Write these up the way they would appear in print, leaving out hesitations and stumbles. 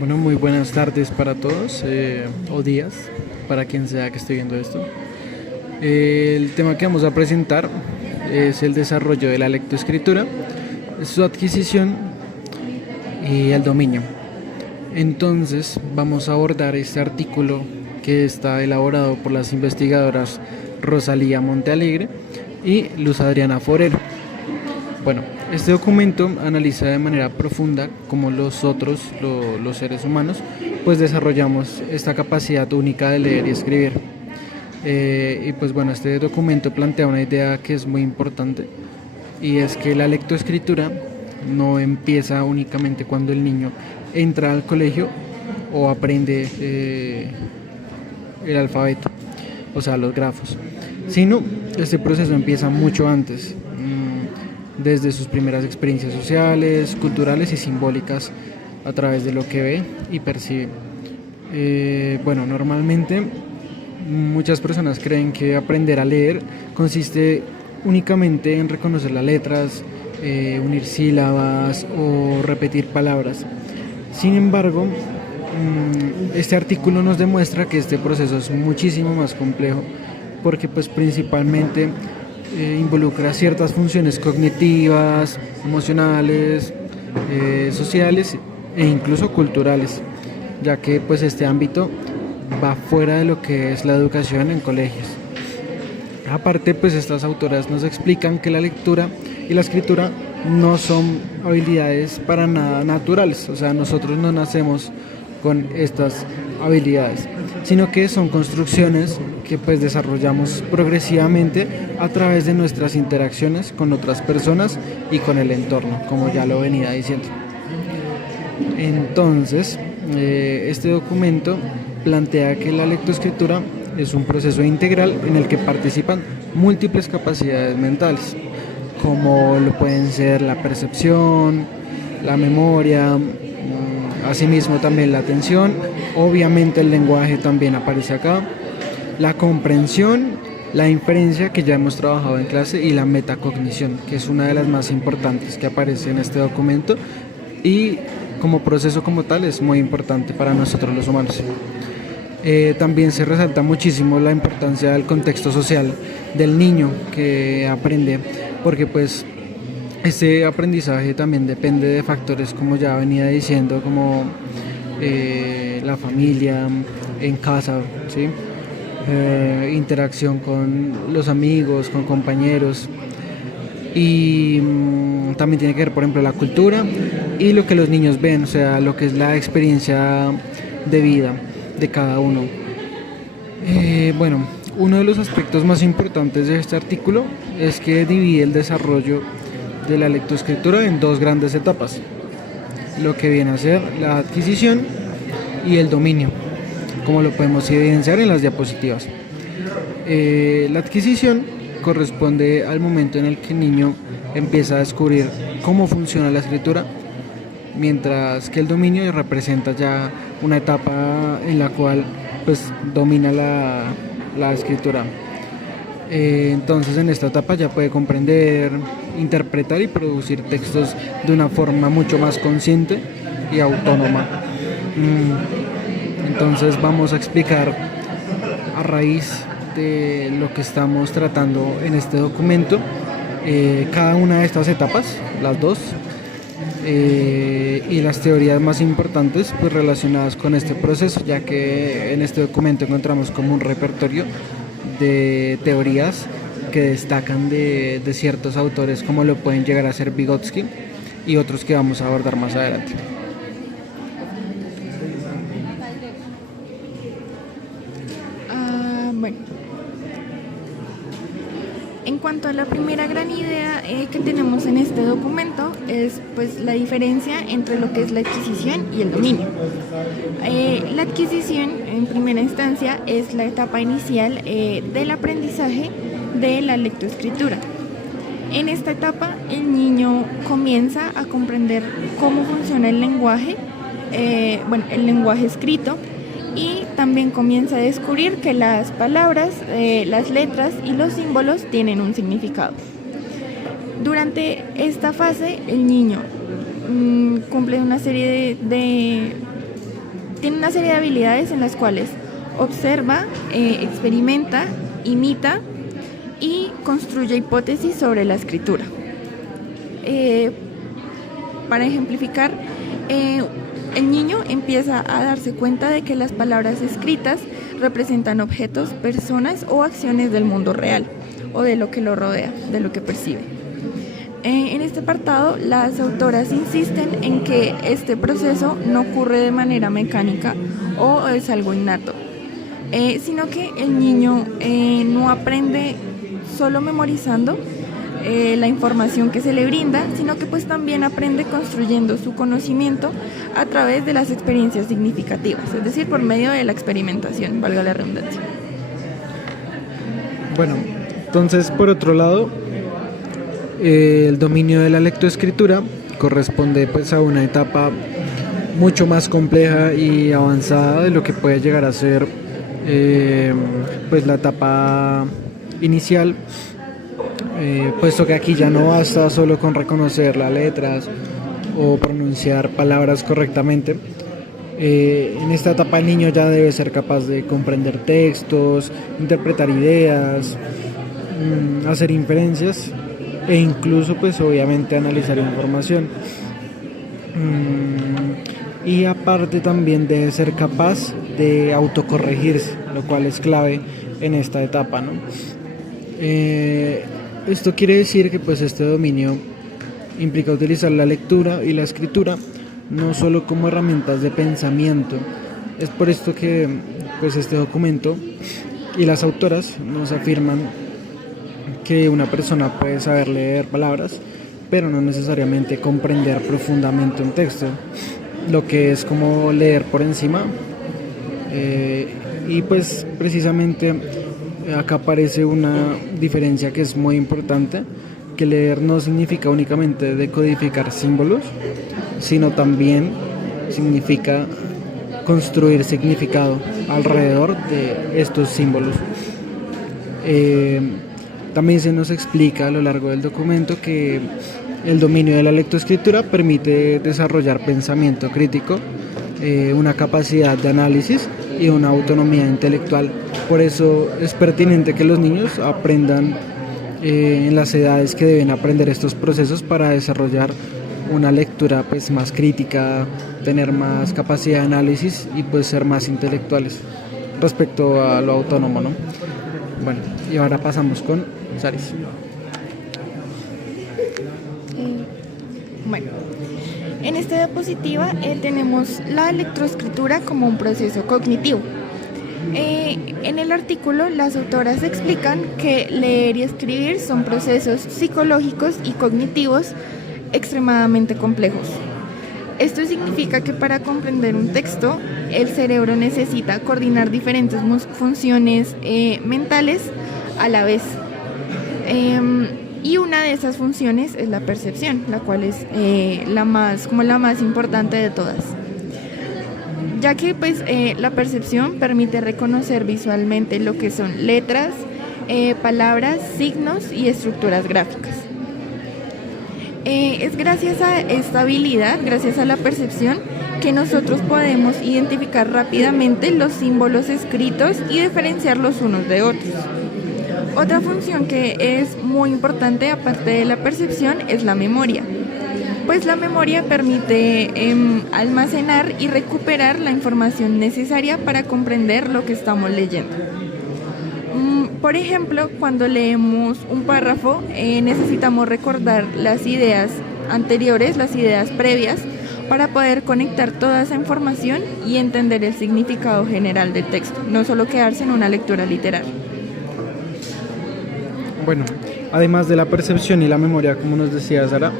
Bueno, muy buenas tardes para todos, o días, para quien sea que esté viendo esto. El tema que vamos a presentar es el desarrollo de la lectoescritura, su adquisición y el dominio. Entonces, vamos a abordar este artículo que está elaborado por las investigadoras Rosalía Montealegre y Luz Adriana Forero. Bueno, este documento analiza de manera profunda cómo nosotros, los seres humanos, pues desarrollamos esta capacidad única de leer y escribir. Y pues bueno, este documento plantea una idea que es muy importante, y es que la lectoescritura no empieza únicamente cuando el niño entra al colegio o aprende el alfabeto, o sea, los grafos, sino este proceso empieza mucho antes, desde sus primeras experiencias sociales, culturales y simbólicas, a través de lo que ve y percibe. Bueno, normalmente muchas personas creen que aprender a leer consiste únicamente en reconocer las letras, unir sílabas o repetir palabras. Sin embargo, este artículo nos demuestra que este proceso es muchísimo más complejo, porque pues principalmente involucra ciertas funciones cognitivas, emocionales, sociales e incluso culturales, ya que pues este ámbito va fuera de lo que es la educación en colegios. Aparte, pues estas autoras nos explican que la lectura y la escritura no son habilidades para nada naturales, o sea, nosotros no nacemos con estas habilidades, sino que son construcciones que pues desarrollamos progresivamente a través de nuestras interacciones con otras personas y con el entorno, como ya lo venía diciendo. Entonces, este documento plantea que la lectoescritura es un proceso integral en el que participan múltiples capacidades mentales, como lo pueden ser la percepción, la memoria, asimismo también la atención, obviamente el lenguaje también aparece acá, la comprensión, la inferencia, que ya hemos trabajado en clase, y la metacognición, que es una de las más importantes que aparece en este documento, y como proceso como tal es muy importante para nosotros los humanos. También se resalta muchísimo la importancia del contexto social del niño que aprende, porque pues este aprendizaje también depende de factores, como ya venía diciendo, como la familia, en casa, ¿sí? Interacción con los amigos, con compañeros, y también tiene que ver, por ejemplo, la cultura y lo que los niños ven, o sea, lo que es la experiencia de vida de cada uno. Bueno, uno de los aspectos más importantes de este artículo es que divide el desarrollo de la lectoescritura en dos grandes etapas, lo que viene a ser la adquisición y el dominio, como lo podemos evidenciar en las diapositivas. La adquisición corresponde al momento en el que el niño empieza a descubrir cómo funciona la escritura, mientras que el dominio representa ya una etapa en la cual pues domina la escritura. Entonces en esta etapa ya puede comprender, interpretar y producir textos de una forma mucho más consciente y autónoma. Entonces vamos a explicar, a raíz de lo que estamos tratando en este documento, cada una de estas etapas, las dos, y las teorías más importantes pues relacionadas con este proceso, ya que en este documento encontramos como un repertorio de teorías que destacan de ciertos autores, como lo pueden llegar a ser Vygotsky y otros que vamos a abordar más adelante. Bueno, en cuanto a la primera gran idea que tenemos en este documento es pues la diferencia entre lo que es la adquisición y el dominio. La adquisición en primera instancia es la etapa inicial del aprendizaje de la lectoescritura. En esta etapa el niño comienza a comprender cómo funciona el lenguaje, el lenguaje escrito, y también comienza a descubrir que las palabras, las letras y los símbolos tienen un significado. Durante esta fase el niño cumple una serie de tiene una serie de habilidades en las cuales observa, experimenta, imita y construye hipótesis sobre la escritura. Para ejemplificar, el niño empieza a darse cuenta de que las palabras escritas representan objetos, personas o acciones del mundo real o de lo que lo rodea, de lo que percibe. En este apartado, las autoras insisten en que este proceso no ocurre de manera mecánica o es algo innato, sino que el niño no aprende solo memorizando la información que se le brinda, sino que pues también aprende construyendo su conocimiento a través de las experiencias significativas, es decir, por medio de la experimentación, valga la redundancia. Bueno, entonces por otro lado, el dominio de la lectoescritura corresponde pues a una etapa mucho más compleja y avanzada de lo que puede llegar a ser pues la etapa inicial, puesto que aquí ya no basta solo con reconocer las letras o pronunciar palabras correctamente. En esta etapa el niño ya debe ser capaz de comprender textos, interpretar ideas, hacer inferencias e incluso pues obviamente analizar información. Y aparte también debe ser capaz de autocorregirse, lo cual es clave en esta etapa, ¿no? Esto quiere decir que pues este dominio implica utilizar la lectura y la escritura no solo como herramientas de pensamiento. Es por esto que pues este documento y las autoras nos afirman que una persona puede saber leer palabras, pero no necesariamente comprender profundamente un texto, lo que es como leer por encima. Y pues precisamente acá aparece una diferencia que es muy importante, que leer no significa únicamente decodificar símbolos, sino también significa construir significado alrededor de estos símbolos. También se nos explica a lo largo del documento que el dominio de la lectoescritura permite desarrollar pensamiento crítico, una capacidad de análisis y una autonomía intelectual. Por eso es pertinente que los niños aprendan en las edades que deben aprender estos procesos para desarrollar una lectura pues más crítica, tener más capacidad de análisis y pues ser más intelectuales respecto a lo autónomo, ¿no? Bueno, y ahora pasamos con Saris. Bueno, en esta diapositiva tenemos la lectoescritura como un proceso cognitivo. En el artículo, las autoras explican que leer y escribir son procesos psicológicos y cognitivos extremadamente complejos. Esto significa que para comprender un texto, el cerebro necesita coordinar diferentes funciones mentales a la vez. Y una de esas funciones es la percepción, la cual es la más importante de todas, ya que pues la percepción permite reconocer visualmente lo que son letras, palabras, signos y estructuras gráficas. Es gracias a esta habilidad, gracias a la percepción, que nosotros podemos identificar rápidamente los símbolos escritos y diferenciarlos unos de otros. Otra función que es muy importante, aparte de la percepción, es la memoria. Pues la memoria permite almacenar y recuperar la información necesaria para comprender lo que estamos leyendo. Por ejemplo, cuando leemos un párrafo, necesitamos recordar las ideas anteriores, las ideas previas, para poder conectar toda esa información y entender el significado general del texto, no solo quedarse en una lectura literal. Bueno, además de la percepción y la memoria, como nos decía Sara,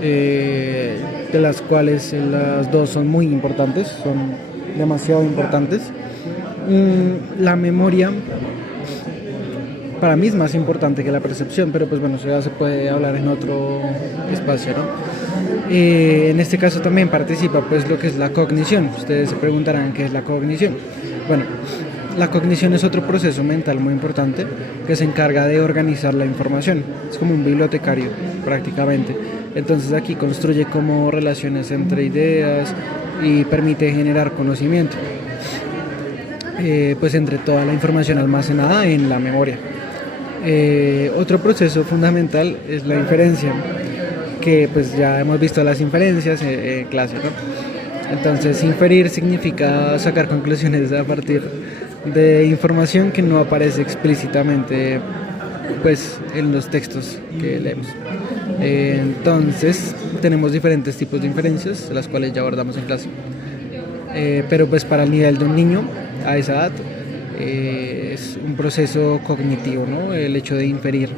de las cuales las dos son muy importantes, son demasiado importantes, la memoria para mí es más importante que la percepción, pero pues bueno, eso ya se puede hablar en otro espacio, ¿no? En este caso también participa pues lo que es la cognición. Ustedes se preguntarán qué es la cognición. Bueno, la cognición es otro proceso mental muy importante que se encarga de organizar la información. Es como un bibliotecario prácticamente. Entonces aquí construye como relaciones entre ideas, y permite generar conocimiento, pues entre toda la información almacenada en la memoria. Otro proceso fundamental es la inferencia, que pues ya hemos visto las inferencias en clase, ¿no? Entonces, inferir significa sacar conclusiones a partir de información que no aparece explícitamente pues en los textos que leemos. Entonces tenemos diferentes tipos de inferencias, las cuales ya abordamos en clase, pero pues para el nivel de un niño a esa edad es un proceso cognitivo, ¿no? El hecho de inferir,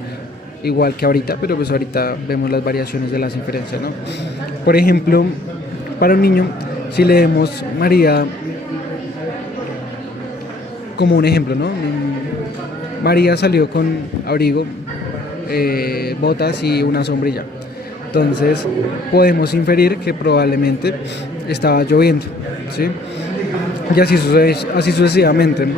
igual que ahorita, pero pues ahorita vemos las variaciones de las inferencias, ¿no? Por ejemplo, para un niño, si leemos María como un ejemplo, ¿no? María salió con abrigo, botas y una sombrilla. Entonces podemos inferir que probablemente estaba lloviendo, ¿sí? Y así sucesivamente.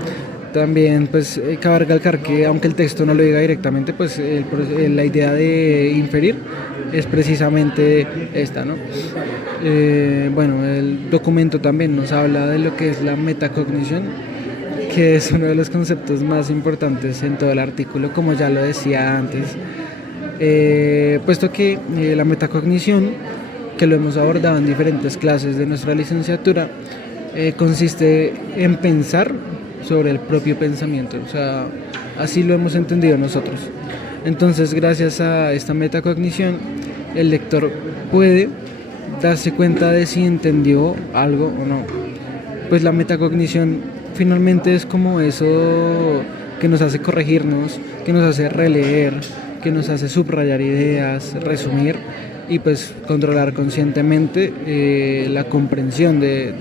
También pues cabe recalcar que aunque el texto no lo diga directamente, pues la idea de inferir es precisamente esta, ¿no? Bueno, el documento también nos habla de lo que es la metacognición, que es uno de los conceptos más importantes en todo el artículo, como ya lo decía antes, puesto que la metacognición, que lo hemos abordado en diferentes clases de nuestra licenciatura, consiste en pensar sobre el propio pensamiento, o sea, así lo hemos entendido nosotros. Entonces, gracias a esta metacognición, el lector puede darse cuenta de si entendió algo o no. Pues la metacognición finalmente es como eso que nos hace corregirnos, que nos hace releer, que nos hace subrayar ideas, resumir y pues controlar conscientemente la comprensión de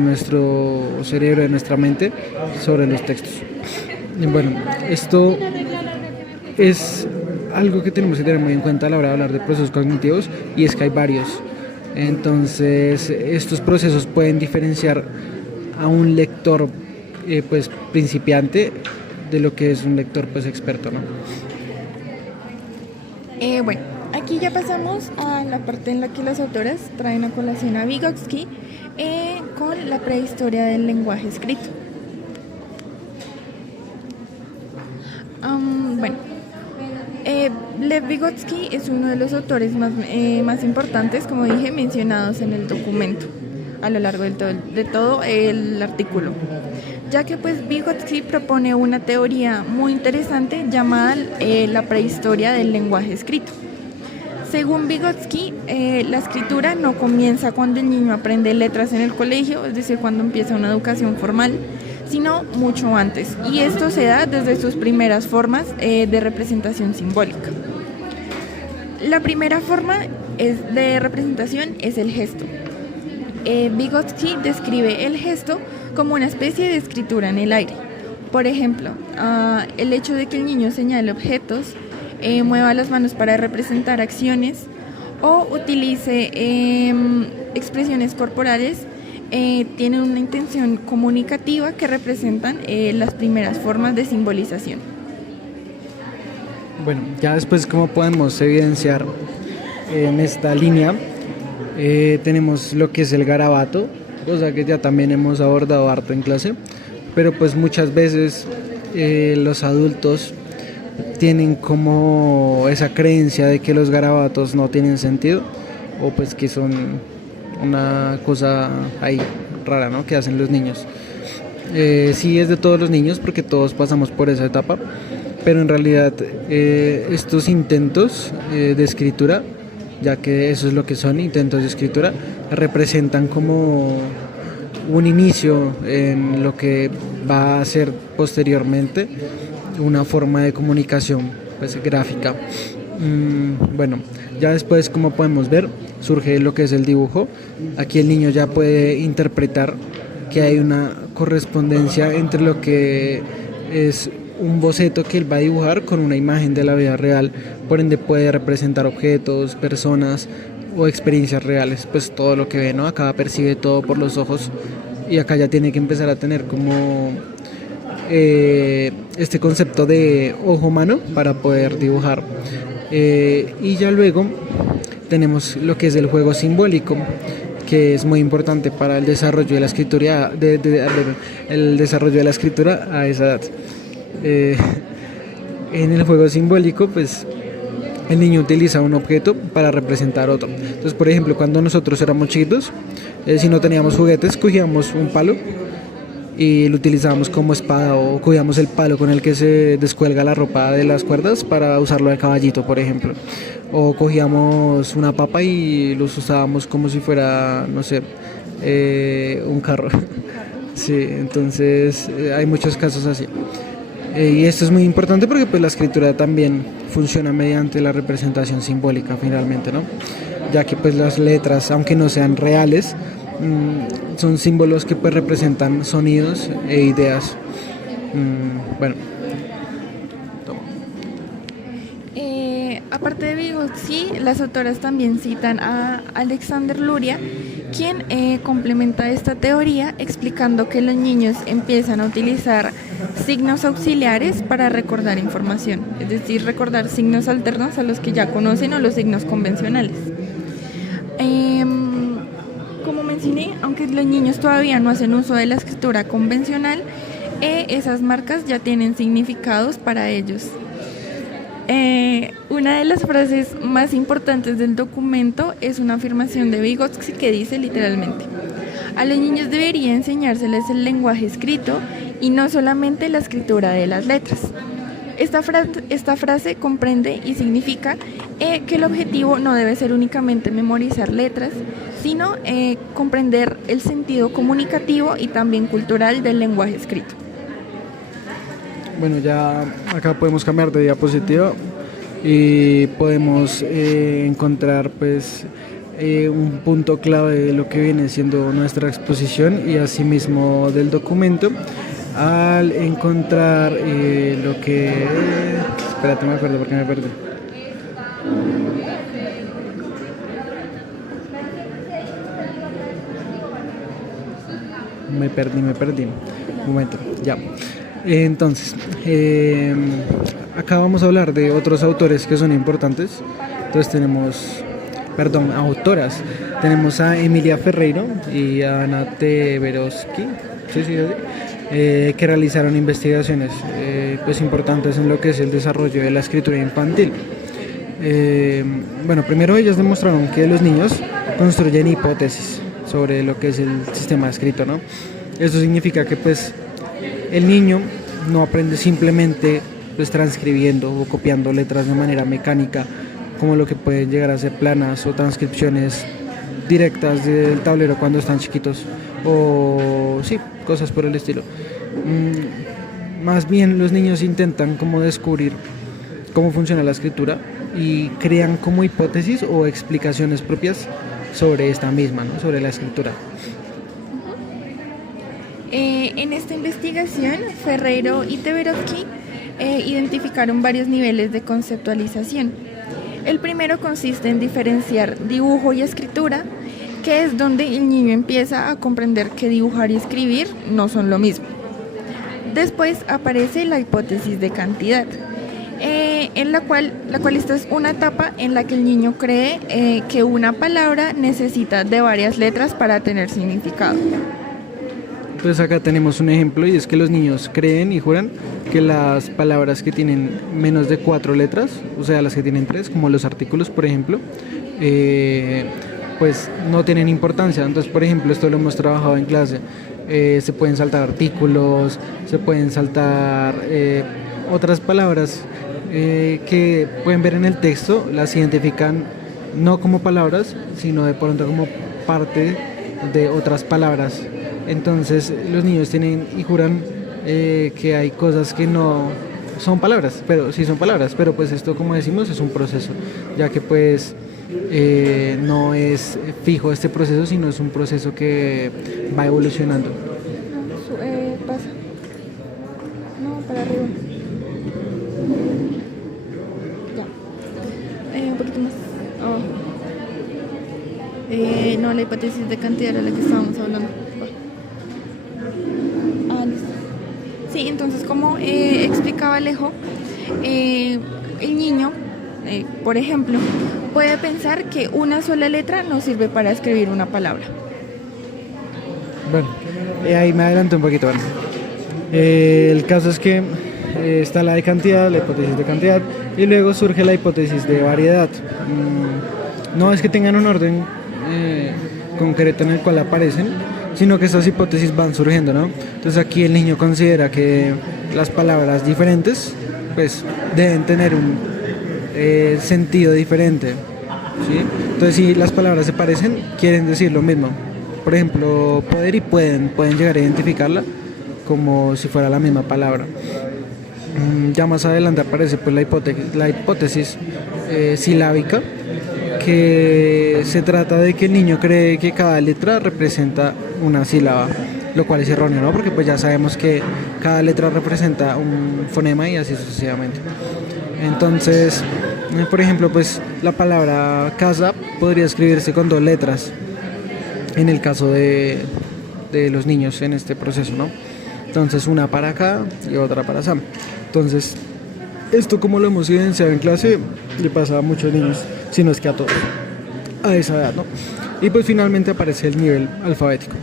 nuestro cerebro, de nuestra mente sobre los textos. Y bueno, esto es algo que tenemos que tener muy en cuenta a la hora de hablar de procesos cognitivos, y es que hay varios. Entonces, estos procesos pueden diferenciar a un lector pues principiante de lo que es un lector pues experto, ¿no? Bueno, aquí ya pasamos a la parte en la que las autoras traen a colación a Vygotsky con la prehistoria del lenguaje escrito. Bueno, Lev Vygotsky es uno de los autores más importantes, como dije, mencionados en el documento a lo largo de todo el artículo, ya que pues Vygotsky propone una teoría muy interesante llamada la prehistoria del lenguaje escrito. Según Vygotsky, la escritura no comienza cuando el niño aprende letras en el colegio, es decir, cuando empieza una educación formal, sino mucho antes, y esto se da desde sus primeras formas de representación simbólica. La primera forma de representación es el gesto. Vygotsky describe el gesto como una especie de escritura en el aire. Por ejemplo, el hecho de que el niño señale objetos, mueva las manos para representar acciones o utilice expresiones corporales, tienen una intención comunicativa que representan las primeras formas de simbolización. Bueno, ya después, como podemos evidenciar en esta línea, tenemos lo que es el garabato, cosa que ya también hemos abordado harto en clase, pero pues muchas veces los adultos tienen como esa creencia de que los garabatos no tienen sentido, o pues que son una cosa ahí rara, ¿no?, que hacen los niños. Sí, es de todos los niños, porque todos pasamos por esa etapa, pero en realidad estos intentos de escritura, ya que eso es lo que son, intentos de escritura, representan como un inicio en lo que va a ser posteriormente una forma de comunicación pues gráfica. Bueno, ya después, como podemos ver, surge lo que es el dibujo. Aquí el niño ya puede interpretar que hay una correspondencia entre lo que es un boceto que él va a dibujar con una imagen de la vida real, por ende puede representar objetos, personas o experiencias reales, pues todo lo que ve, ¿no? Acá percibe todo por los ojos, y acá ya tiene que empezar a tener como este concepto de ojo humano para poder dibujar. Y ya luego tenemos lo que es el juego simbólico, que es muy importante para el desarrollo de la escritura, el desarrollo de la escritura a esa edad. En el juego simbólico, pues el niño utiliza un objeto para representar otro. Entonces, por ejemplo, cuando nosotros éramos chiquitos, si no teníamos juguetes, cogíamos un palo y lo utilizábamos como espada, o cogíamos el palo con el que se descuelga la ropa de las cuerdas para usarlo de caballito, por ejemplo. O cogíamos una papa y los usábamos como si fuera, no sé, un carro. Sí, entonces hay muchos casos así. Y esto es muy importante porque pues la escritura también funciona mediante la representación simbólica finalmente, ¿no? Ya que pues las letras, aunque no sean reales, son símbolos que pues representan sonidos e ideas. Bueno. Aparte de Vygotsky, las autoras también citan a Alexander Luria, quien complementa esta teoría explicando que los niños empiezan a utilizar signos auxiliares para recordar información, es decir, recordar signos alternos a los que ya conocen o los signos convencionales. Como mencioné, aunque los niños todavía no hacen uso de la escritura convencional, esas marcas ya tienen significados para ellos. Una de las frases más importantes del documento es una afirmación de Vygotsky que dice literalmente: a los niños debería enseñárseles el lenguaje escrito y no solamente la escritura de las letras. Esta frase comprende y significa que el objetivo no debe ser únicamente memorizar letras, sino comprender el sentido comunicativo y también cultural del lenguaje escrito. Bueno, ya acá podemos cambiar de diapositiva y podemos encontrar pues un punto clave de lo que viene siendo nuestra exposición y asimismo del documento, al encontrar lo que... Espérate, me acuerdo porque me perdí. Me perdí. Un momento, ya. Entonces, acá vamos a hablar de otros autores que son importantes. Entonces autoras. Tenemos a Emilia Ferreiro y a Ana Teberovsky, que realizaron investigaciones pues importantes en lo que es el desarrollo de la escritura infantil. Bueno, primero ellos demostraron que los niños construyen hipótesis sobre lo que es el sistema escrito, ¿no? Eso significa que pues el niño no aprende simplemente pues transcribiendo o copiando letras de manera mecánica, como lo que pueden llegar a ser planas o transcripciones directas del tablero cuando están chiquitos, o sí, cosas por el estilo. Más bien los niños intentan como descubrir cómo funciona la escritura y crean como hipótesis o explicaciones propias sobre esta misma, ¿no? Sobre la escritura. En esta investigación, Ferreiro y Teberovsky identificaron varios niveles de conceptualización. El primero consiste en diferenciar dibujo y escritura, que es donde el niño empieza a comprender que dibujar y escribir no son lo mismo. Después aparece la hipótesis de cantidad, en la cual esta es una etapa en la que el niño cree que una palabra necesita de varias letras para tener significado. Entonces acá tenemos un ejemplo, y es que los niños creen y juran que las palabras que tienen menos de 4 letras, o sea las que tienen 3, como los artículos por ejemplo, pues no tienen importancia. Entonces, por ejemplo, esto lo hemos trabajado en clase, se pueden saltar artículos, se pueden saltar otras palabras que pueden ver en el texto, las identifican no como palabras, sino de pronto como parte de otras palabras. Entonces los niños tienen y juran que hay cosas que no son palabras, pero sí son palabras, pero pues esto, como decimos, es un proceso, ya que pues no es fijo este proceso, sino es un proceso que va evolucionando. Pasa. No, para arriba. Ya. Un poquito más. No, la hipótesis de cantidad era la que estábamos hablando. Sí, entonces como explicaba Alejo, el niño Por ejemplo, puede pensar que una sola letra no sirve para escribir una palabra. Bueno, ahí me adelanté un poquito. Bueno. El caso es que está la de cantidad, la hipótesis de cantidad, y luego surge la hipótesis de variedad. No es que tengan un orden concreto en el cual aparecen, sino que estas hipótesis van surgiendo, ¿no? Entonces aquí el niño considera que las palabras diferentes pues deben tener un sentido diferente, ¿sí? Entonces si las palabras se parecen, quieren decir lo mismo. Por ejemplo, poder y pueden llegar a identificarla como si fuera la misma palabra. Ya más adelante aparece pues la hipótesis silábica, que se trata de que el niño cree que cada letra representa una sílaba, lo cual es erróneo, ¿no? Porque pues ya sabemos que cada letra representa un fonema y así sucesivamente. Entonces, por ejemplo, pues la palabra casa podría escribirse con 2 letras en el caso de los niños en este proceso, ¿no? Entonces una para acá y otra para allá. Entonces, esto, como lo hemos evidenciado en clase, le pasa a muchos niños, si no es que a todos, a esa edad, ¿no? Y pues finalmente aparece el nivel alfabético.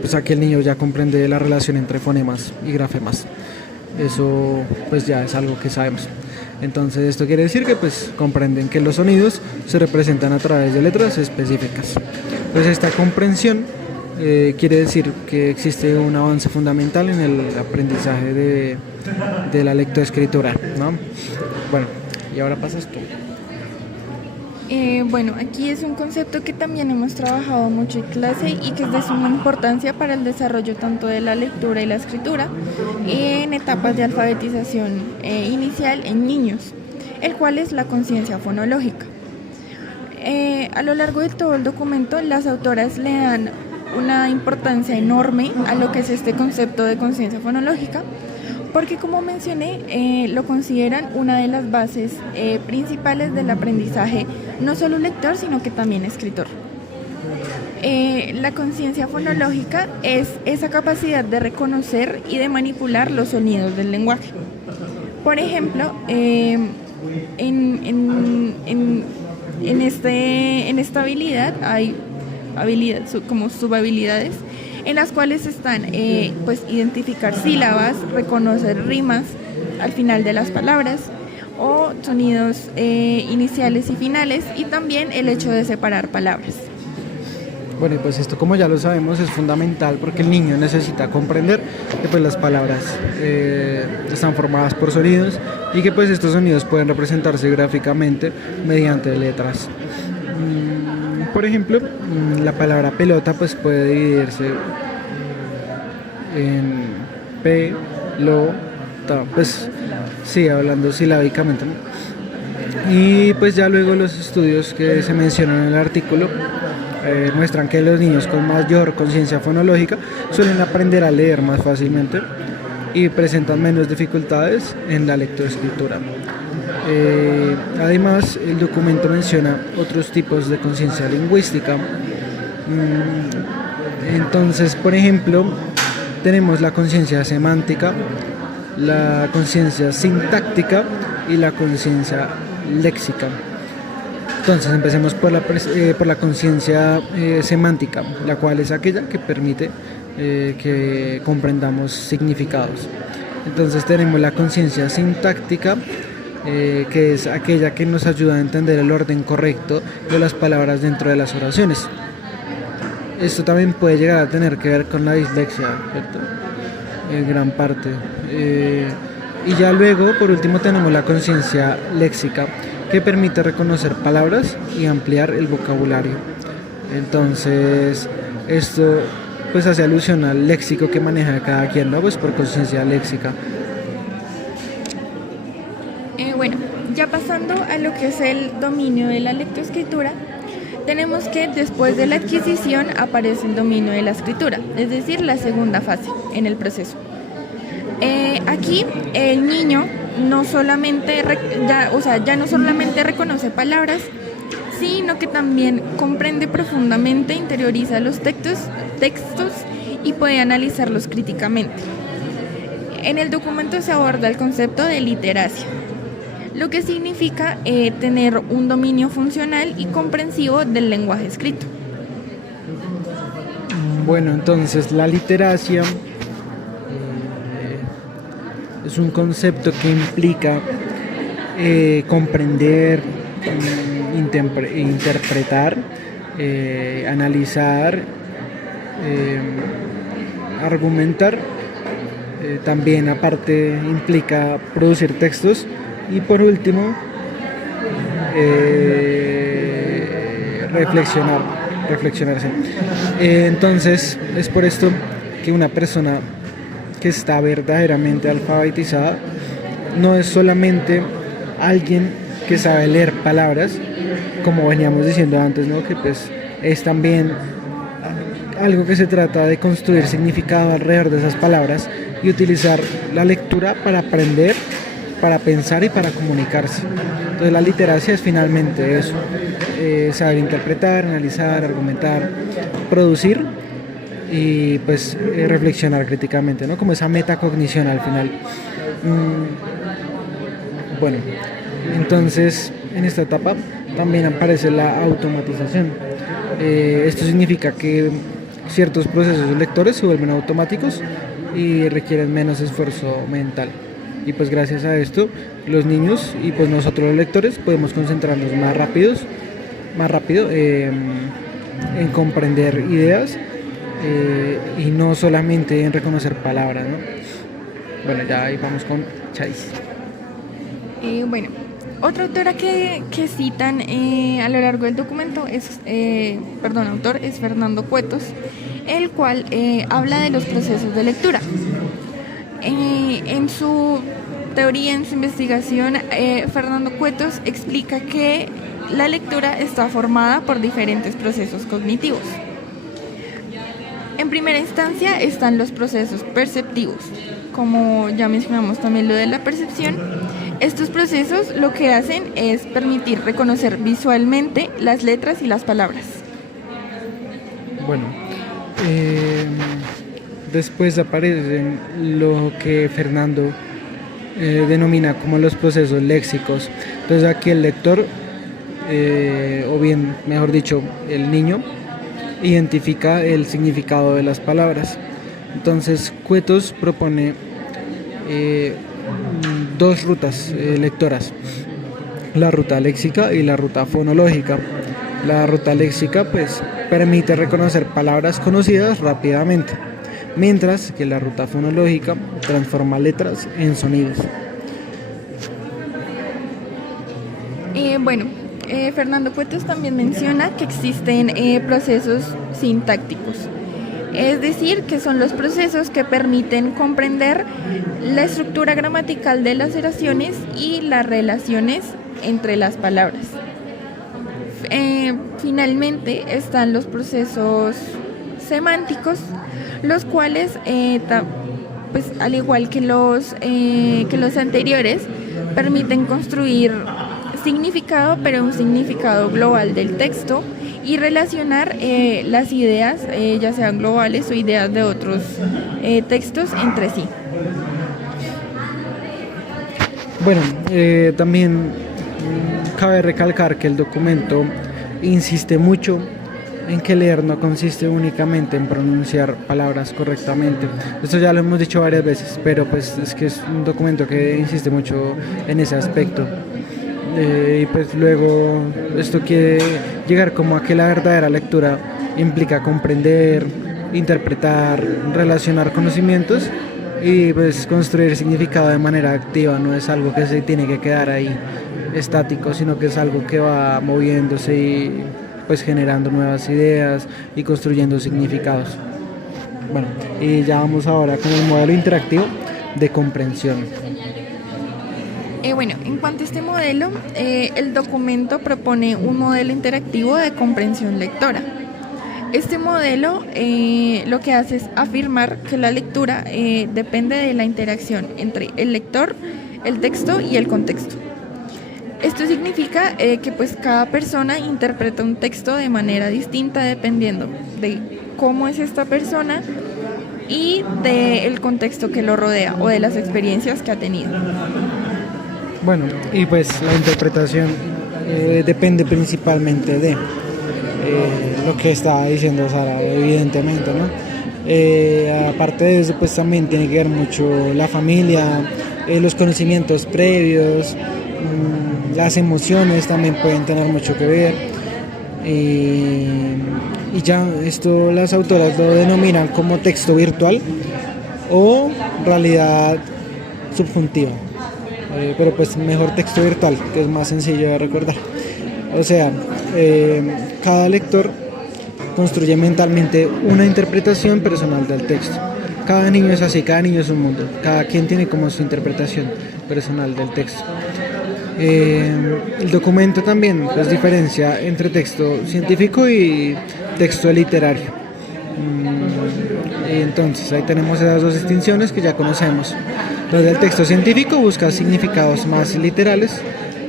Pues aquí el niño ya comprende la relación entre fonemas y grafemas. Eso pues ya es algo que sabemos. Entonces esto quiere decir que pues comprenden que los sonidos se representan a través de letras específicas. Pues esta comprensión quiere decir que existe un avance fundamental en el aprendizaje de la lectoescritura, ¿no? Bueno, y ahora pasas tú. Bueno, aquí es un concepto que también hemos trabajado mucho en clase y que es de suma importancia para el desarrollo tanto de la lectura y la escritura en etapas de alfabetización inicial en niños, el cual es la conciencia fonológica. A lo largo de todo el documento, las autoras le dan una importancia enorme a lo que es este concepto de conciencia fonológica, porque como mencioné, lo consideran una de las bases principales del aprendizaje, no solo lector, sino que también escritor. La conciencia fonológica es esa capacidad de reconocer y de manipular los sonidos del lenguaje. Por ejemplo, en esta habilidad hay como subhabilidades en las cuales están pues identificar sílabas, reconocer rimas al final de las palabras o sonidos iniciales y finales, y también el hecho de separar palabras. Bueno, y pues esto, como ya lo sabemos, es fundamental porque el niño necesita comprender que pues las palabras están formadas por sonidos y que pues estos sonidos pueden representarse gráficamente mediante letras. Por ejemplo, la palabra pelota pues puede dividirse en P, lo, ta, pues sí, hablando silábicamente, ¿no? Y pues ya luego los estudios que se mencionan en el artículo muestran que los niños con mayor conciencia fonológica suelen aprender a leer más fácilmente y presentan menos dificultades en la lectoescritura. Además, el documento menciona otros tipos de conciencia lingüística. Entonces, por ejemplo, tenemos la conciencia semántica, la conciencia sintáctica y la conciencia léxica. Entonces, empecemos por la conciencia semántica, la cual es aquella que permite que comprendamos significados. Entonces, tenemos la conciencia sintáctica, que es aquella que nos ayuda a entender el orden correcto de las palabras dentro de las oraciones. Esto también puede llegar a tener que ver con la dislexia, ¿cierto? En gran parte. Y ya luego, por último, tenemos la conciencia léxica, que permite reconocer palabras y ampliar el vocabulario. Entonces, esto pues hace alusión al léxico que maneja cada quien, ¿no? Pues por conciencia léxica. Bueno, ya pasando a lo que es el dominio de la lectoescritura, tenemos que después de la adquisición aparece el dominio de la escritura, es decir, la segunda fase en el proceso. Aquí el niño no solamente ya no solamente reconoce palabras, sino que también comprende profundamente, interioriza los textos y puede analizarlos críticamente. En el documento se aborda el concepto de literacia. lo que significa tener un dominio funcional y comprensivo del lenguaje escrito. Bueno, entonces la literacia es un concepto que implica comprender, interpretar, analizar, argumentar. También aparte implica producir textos y por último reflexionarse. Entonces es por esto que una persona que está verdaderamente alfabetizada no es solamente alguien que sabe leer palabras, como veníamos diciendo antes, ¿no? Que pues es también algo que se trata de construir significado alrededor de esas palabras y utilizar la lectura para aprender, para pensar y para comunicarse. Entonces la literacia es finalmente eso, saber interpretar, analizar, argumentar, producir y pues reflexionar críticamente, ¿no? Como esa metacognición al final. Bueno, entonces en esta etapa también aparece la automatización. Esto significa que ciertos procesos lectores se vuelven automáticos y requieren menos esfuerzo mental. Y pues gracias a esto los niños y pues nosotros los lectores podemos concentrarnos más rápido en comprender ideas y no solamente en reconocer palabras, ¿no? Bueno, ya ahí vamos con Chais. Bueno, otra autora que citan a lo largo del documento autor es Fernando Cuetos, el cual habla de los procesos de lectura. En su teoría, en su investigación, Fernando Cuetos explica que la lectura está formada por diferentes procesos cognitivos. En primera instancia están los procesos perceptivos, como ya mencionamos también lo de la percepción. Estos procesos lo que hacen es permitir reconocer visualmente las letras y las palabras. Bueno, después aparecen lo que Fernando denomina como los procesos léxicos. Entonces aquí el lector, o bien, mejor dicho, el niño, identifica el significado de las palabras. Entonces Cuetos propone dos rutas lectoras, la ruta léxica y la ruta fonológica. La ruta léxica pues permite reconocer palabras conocidas rápidamente, mientras que la ruta fonológica transforma letras en sonidos. Fernando Cuetos también menciona que existen procesos sintácticos, es decir, que son los procesos que permiten comprender la estructura gramatical de las oraciones y las relaciones entre las palabras. Finalmente están los procesos semánticos, los cuales, pues, al igual que los anteriores, permiten construir significado, pero un significado global del texto, y relacionar las ideas, ya sean globales o ideas de otros textos, entre sí. Bueno, también cabe recalcar que el documento insiste mucho en que leer no consiste únicamente en pronunciar palabras correctamente. Esto ya lo hemos dicho varias veces, pero pues es que es un documento que insiste mucho en ese aspecto. Y pues luego esto quiere llegar como a que la verdadera lectura implica comprender, interpretar, relacionar conocimientos y pues construir significado de manera activa. No es algo que se tiene que quedar ahí estático, sino que es algo que va moviéndose y pues generando nuevas ideas y construyendo significados. Bueno, y ya vamos ahora con el modelo interactivo de comprensión. En cuanto a este modelo, el documento propone un modelo interactivo de comprensión lectora. Este modelo lo que hace es afirmar que la lectura depende de la interacción entre el lector, el texto y el contexto. Esto significa que pues cada persona interpreta un texto de manera distinta dependiendo de cómo es esta persona y del contexto que lo rodea o de las experiencias que ha tenido. Bueno, y pues la interpretación depende principalmente de lo que estaba diciendo Sara, evidentemente, ¿no? Aparte de eso, pues también tiene que ver mucho la familia, los conocimientos previos, las emociones también pueden tener mucho que ver. Y ya esto las autoras lo denominan como texto virtual o realidad subjuntiva, pero pues mejor texto virtual, que es más sencillo de recordar. O sea, cada lector construye mentalmente una interpretación personal del texto. Cada niño es así, cada niño es un mundo, cada quien tiene como su interpretación personal del texto. El documento también pues diferencia entre texto científico y texto literario. Entonces ahí tenemos esas dos distinciones que ya conocemos. Entonces el texto científico busca significados más literales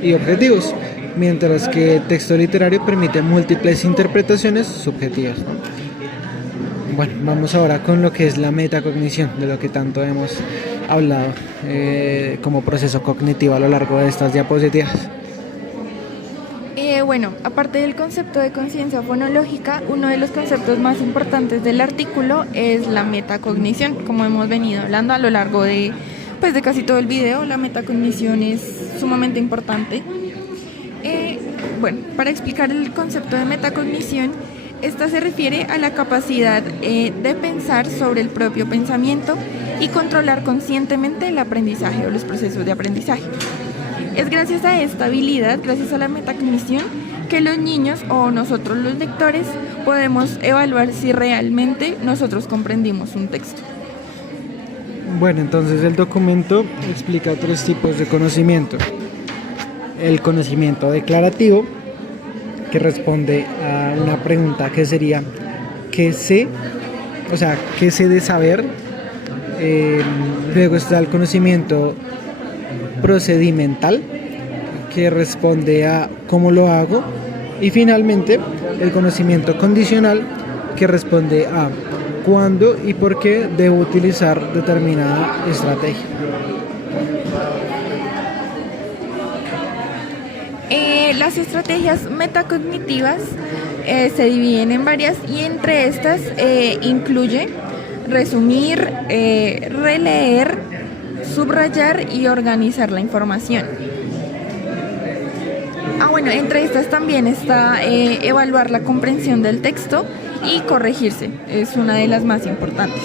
y objetivos, mientras que el texto literario permite múltiples interpretaciones subjetivas. Bueno, vamos ahora con lo que es la metacognición, de lo que tanto hemos hablado como proceso cognitivo a lo largo de estas diapositivas. Bueno, aparte del concepto de conciencia fonológica, uno de los conceptos más importantes del artículo es la metacognición. Como hemos venido hablando a lo largo de casi todo el video, la metacognición es sumamente importante. Bueno, para explicar el concepto de metacognición, esta se refiere a la capacidad de pensar sobre el propio pensamiento y controlar conscientemente el aprendizaje o los procesos de aprendizaje. Es gracias a esta habilidad, gracias a la metacognición, que los niños o nosotros los lectores podemos evaluar si realmente nosotros comprendimos un texto. Bueno, entonces el documento explica 3 tipos de conocimiento. El conocimiento declarativo, que responde a una pregunta que sería ¿qué sé? O sea, ¿qué sé de saber? Luego está el conocimiento procedimental, que responde a ¿cómo lo hago? Y finalmente el conocimiento condicional, que responde a ¿cuándo y por qué debo utilizar determinada estrategia? Las estrategias metacognitivas se dividen en varias y entre estas incluye resumir, releer, subrayar y organizar la información. Bueno, entre estas también está evaluar la comprensión del texto y corregirse, es una de las más importantes.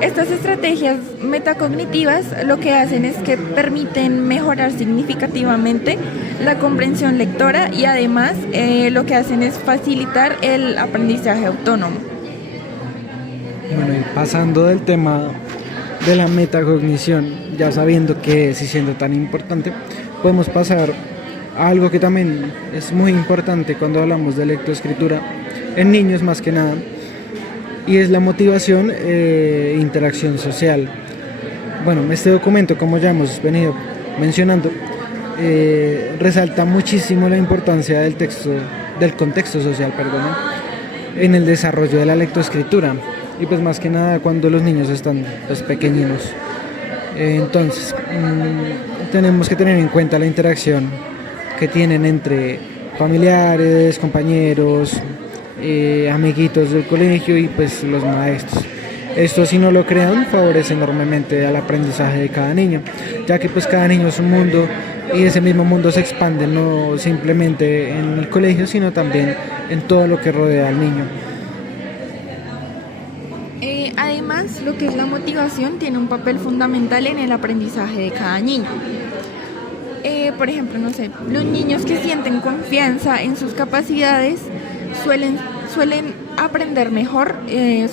Estas estrategias metacognitivas lo que hacen es que permiten mejorar significativamente la comprensión lectora y además lo que hacen es facilitar el aprendizaje autónomo. Bueno, y pasando del tema de la metacognición, ya sabiendo qué es y siendo tan importante, podemos pasar a algo que también es muy importante cuando hablamos de lectoescritura, en niños más que nada, y es la motivación e interacción social. Bueno, este documento, como ya hemos venido mencionando, resalta muchísimo la importancia del contexto social, en el desarrollo de la lectoescritura, y pues más que nada cuando los niños están pequeñinos. Entonces, tenemos que tener en cuenta la interacción que tienen entre familiares, compañeros, amiguitos del colegio y pues los maestros. Esto, si no lo crean, favorece enormemente al aprendizaje de cada niño, ya que pues cada niño es un mundo y ese mismo mundo se expande no simplemente en el colegio, sino también en todo lo que rodea al niño. Además, lo que es la motivación tiene un papel fundamental en el aprendizaje de cada niño. Por ejemplo, los niños que sienten confianza en sus capacidades suelen aprender mejor,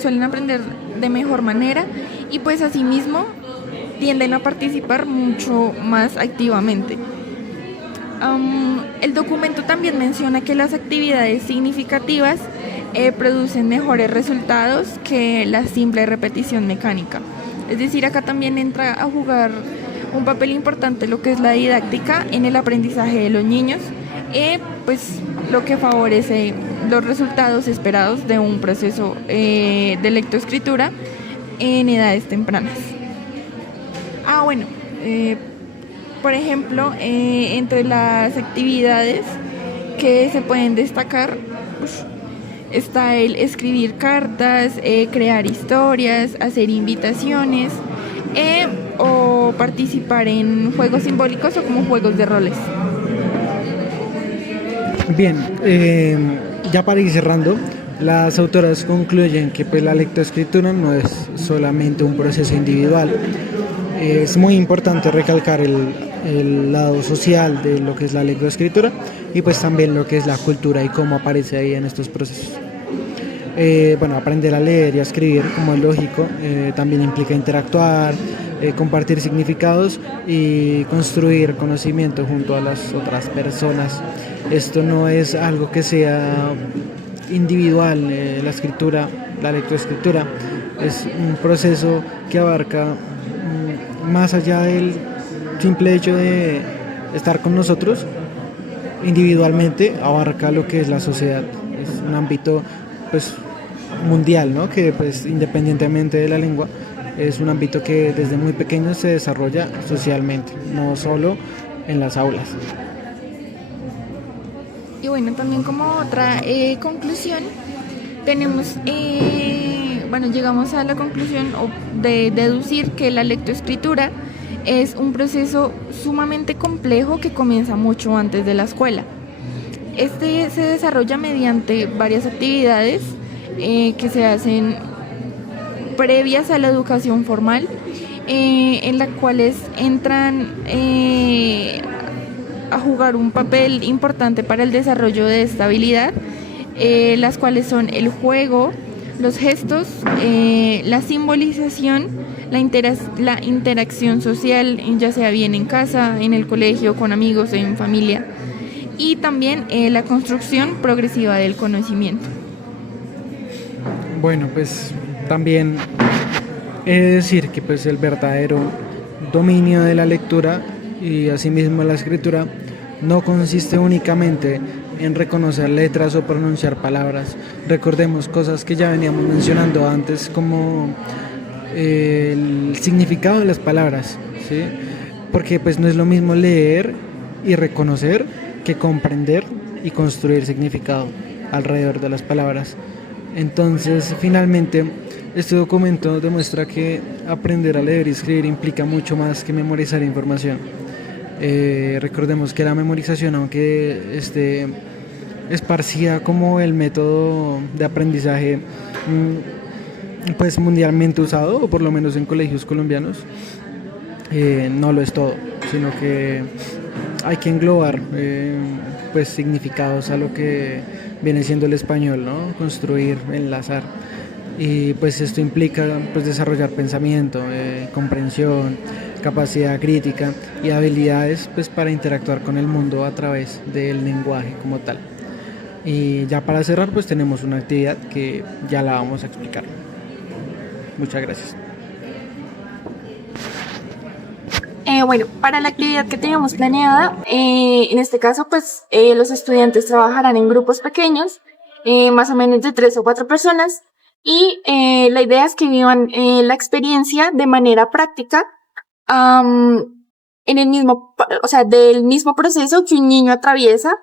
suelen aprender de mejor manera y pues asimismo tienden a participar mucho más activamente. El documento también menciona que las actividades significativas producen mejores resultados que la simple repetición mecánica. Es decir, acá también entra a jugar un papel importante lo que es la didáctica en el aprendizaje de los niños, pues lo que favorece los resultados esperados de un proceso de lectoescritura en edades tempranas. Por ejemplo, entre las actividades que se pueden destacar, está el escribir cartas, crear historias, hacer invitaciones o participar en juegos simbólicos o como juegos de roles. Bien, ya para ir cerrando, las autoras concluyen que pues, la lectoescritura no es solamente un proceso individual. Es muy importante recalcar el lado social de lo que es la lectoescritura y pues también lo que es la cultura y cómo aparece ahí en estos procesos. Bueno, aprender a leer y a escribir, como es lógico, también implica interactuar, compartir significados y construir conocimiento junto a las otras personas. Esto no es algo que sea individual, la lectoescritura es un proceso que abarca más allá del simple hecho de estar con nosotros, individualmente abarca lo que es la sociedad, es un ámbito pues mundial, ¿no? Que pues independientemente de la lengua es un ámbito que desde muy pequeño se desarrolla socialmente, no solo en las aulas. Y bueno, también como otra conclusión, tenemos, llegamos a la conclusión de deducir que la lectoescritura es un proceso sumamente complejo que comienza mucho antes de la escuela. Este se desarrolla mediante varias actividades que se hacen previas a la educación formal, en las cuales entran a jugar un papel importante para el desarrollo de esta habilidad, las cuales son el juego, los gestos, la simbolización, la interacción social, ya sea bien en casa, en el colegio, con amigos, en familia, y también la construcción progresiva del conocimiento. Bueno, pues también he de decir que pues el verdadero dominio de la lectura y asimismo la escritura no consiste únicamente en reconocer letras o pronunciar palabras. Recordemos cosas que ya veníamos mencionando antes, como el significado de las palabras, ¿sí? Porque pues no es lo mismo leer y reconocer que comprender y construir significado alrededor de las palabras. Entonces, finalmente, este documento demuestra que aprender a leer y escribir implica mucho más que memorizar información. Recordemos que la memorización, aunque esté esparcida como el método de aprendizaje pues mundialmente usado, o por lo menos en colegios colombianos, no lo es todo, sino que hay que englobar pues significados a lo que viene siendo el español, ¿no? Construir, enlazar, y pues esto implica pues desarrollar pensamiento, comprensión, capacidad crítica y habilidades pues para interactuar con el mundo a través del lenguaje como tal. Y ya para cerrar pues tenemos una actividad que ya la vamos a explicar. Muchas gracias. Para la actividad que teníamos planeada, en este caso, pues los estudiantes trabajarán en grupos pequeños, más o menos de 3 o 4 personas, y la idea es que vivan la experiencia de manera práctica, en el mismo, del mismo proceso que un niño atraviesa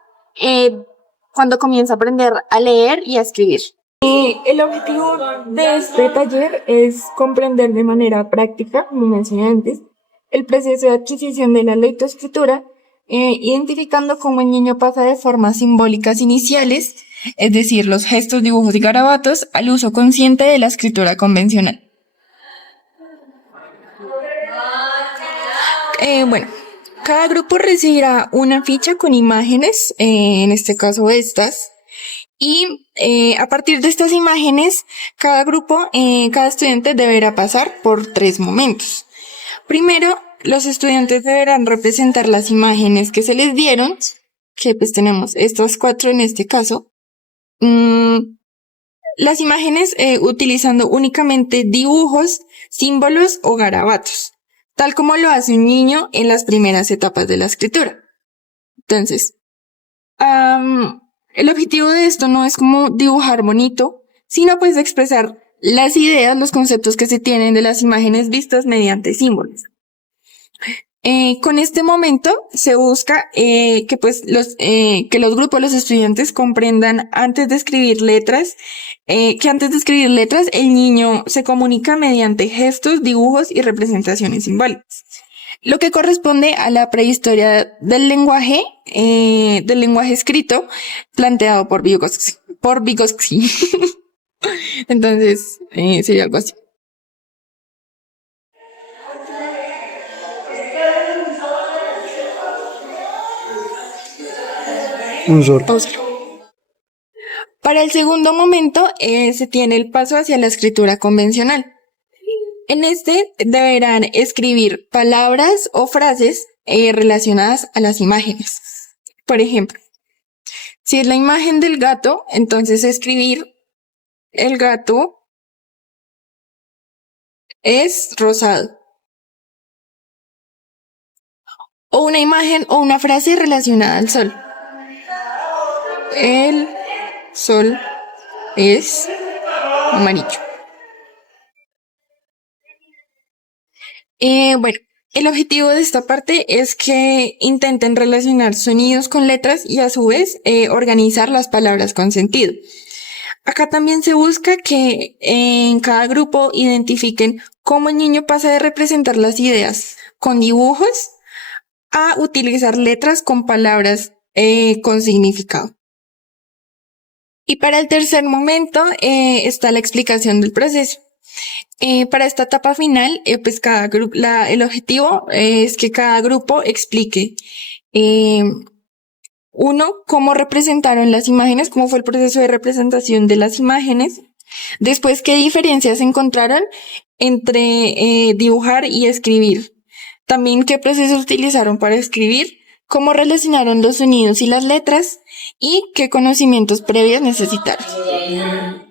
cuando comienza a aprender a leer y a escribir. El objetivo de este taller es comprender de manera práctica, como mencioné antes, el proceso de adquisición de la lectoescritura, identificando cómo el niño pasa de formas simbólicas iniciales, es decir, los gestos, dibujos y garabatos, al uso consciente de la escritura convencional. Cada grupo recibirá una ficha con imágenes, en este caso estas, y a partir de estas imágenes, cada estudiante deberá pasar por 3 momentos. Primero, los estudiantes deberán representar las imágenes que se les dieron, que pues tenemos estas 4 en este caso. Las imágenes utilizando únicamente dibujos, símbolos o garabatos, tal como lo hace un niño en las primeras etapas de la escritura. Entonces, el objetivo de esto no es como dibujar bonito, sino pues expresar las ideas, los conceptos que se tienen de las imágenes vistas mediante símbolos. Con este momento se busca que los grupos, los estudiantes comprendan antes de escribir letras, que antes de escribir letras el niño se comunica mediante gestos, dibujos y representaciones simbólicas. Lo que corresponde a la prehistoria del lenguaje escrito planteado por Vygotsky. Entonces, sería algo así. Un sol. Pausa. Para el segundo momento, se tiene el paso hacia la escritura convencional. En este deberán escribir palabras o frases relacionadas a las imágenes. Por ejemplo, si es la imagen del gato, entonces escribir el gato es rosado. O una imagen o una frase relacionada al sol. El sol es amarillo. Bueno, el objetivo de esta parte es que intenten relacionar sonidos con letras y a su vez organizar las palabras con sentido. Acá también se busca que en cada grupo identifiquen cómo el niño pasa de representar las ideas con dibujos a utilizar letras con palabras con significado. Y para el tercer momento está la explicación del proceso. Para esta etapa final, pues cada grupo, el objetivo es que cada grupo explique uno, cómo representaron las imágenes, cómo fue el proceso de representación de las imágenes. Después, qué diferencias encontraron entre dibujar y escribir. También qué procesos utilizaron para escribir, cómo relacionaron los sonidos y las letras y qué conocimientos previos necesitaron.